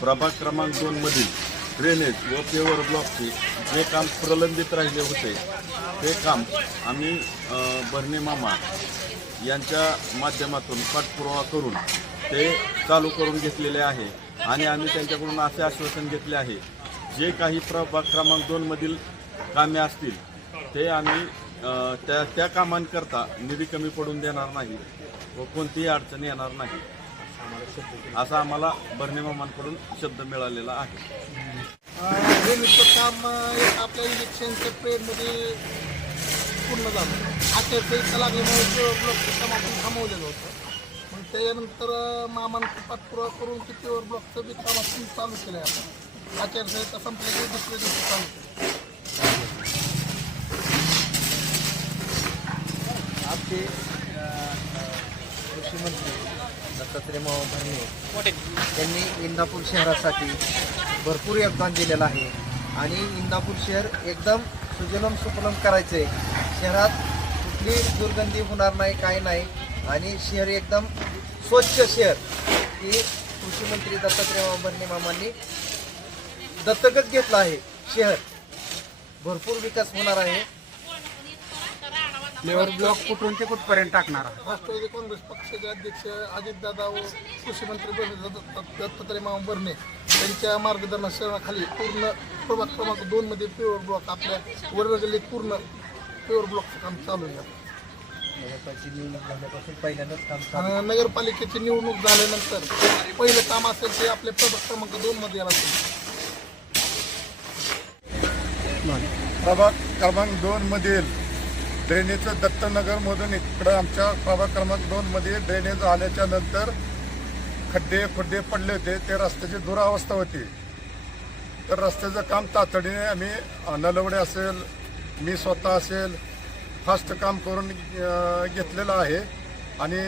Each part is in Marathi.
प्रभाग क्रमांक 2 मधील ड्रेनेज व पेवर ब्लॉकचे जे काम प्रलंबित राहिले होते ते काम आम्ही भरणे मामा यांच्या माध्यमातून पाठपुरावा करून ते चालू करून घेतलेले आहे आणि आम्ही त्यांच्याकडून असे आश्वासन घेतले आहे जे काही प्रभाग क्रमांक 2 मधील कामे असतील ते आम्ही त्या कामांकरता निधी कमी पडून देणार नाही व कोणतीही अडचण येणार नाही असा आम्हाला भरणे मामांकडून शब्द मिळालेला आहे। ड्रेनेजचं काम आपल्या इलेक्शनच्या पिरियडमध्ये पूर्ण झालं। आचारसंहिता लागल्यामुळे ब्लॉकचं काम आपण थांबवलेलं होतं। मग त्याच्यानंतर मामांचा पाठपुरावा करून की प्युअर ब्लॉकचं बी काम आपण चालू केलं आहे। आपण आचारसंहिता संपल्याच्या दुसऱ्या दिवशी चालू केलं। आपले कृषी मंत्री दत्तात्रय मामा भरणे त्यांनी इंदापूर शहरासाठी भरपूर योगदान दिलेलं आहे आणि इंदापूर शहर एकदम सुजलम सुफलम करायचं आहे। शहरात कुठली दुर्गंधी होणार नाही, काय नाही आणि शहर एकदम स्वच्छ शहर हे कृषी मंत्री दत्तात्रय मामा भरणे मामांनी दत्तकच घेतलं आहे। शहर भरपूर विकास होणार आहे। लेवर ब्लॉक कुठून ते कुठपर्यंत टाकणार? राष्ट्रवादी काँग्रेस पक्षाचे अध्यक्ष अजितदादा व कृषी मंत्री दत्तात्रय मामा भरणे यांच्या मार्गदर्शनाखाली पूर्ण प्रभाग क्रमांक 2 मध्ये प्युअर ब्लॉक आपल्या वरगल्लीत पूर्ण प्युअर ब्लॉकचं काम चालू आहे। नगरपालिकेची निवडणूक झाल्यानंतर पहिलं काम असेल ते आपल्या प्रभाग क्रमांक 2 मध्ये यायला प्रभाग क्रमांक 2 मधील ड्रेनेजचं दत्तनगरमधून इकडं आमच्या प्रभाग क्रमांक 2 मध्ये ड्रेनेज आल्याच्या नंतर खड्डे पडले होते, ते रस्त्याची दुरावस्था होती। तर रस्त्याचं काम तातडीने आम्ही नलवडे असेल, मी स्वतः असेल, फास्ट काम करून घेतलेलं आहे आणि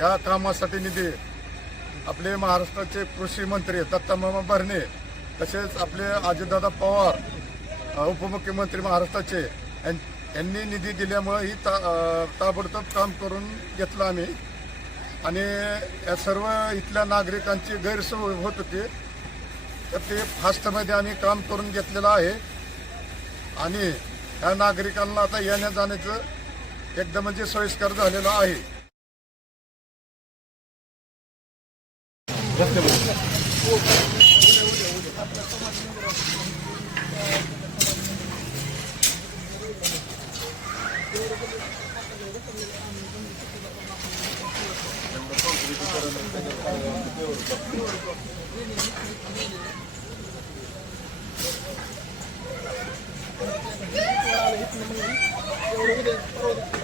या कामासाठी निधी आपले महाराष्ट्राचे कृषी मंत्री दत्तामामा भरणे तसेच आपले अजितदादा पवार उपमुख्यमंत्री महाराष्ट्राचे यांनी निधी दिल्यामुळे ही ताबडतोब काम करून घेतलं आम्ही आणि या सर्व इथल्या नागरिकांची गैरसोय होत होती, तर ते फास्टमध्ये आम्ही काम करून घेतलेलं आहे आणि या नागरिकांना आता येण्या जाण्याचं एकदम म्हणजे सोयीस्कर झालेलं आहे। एवढं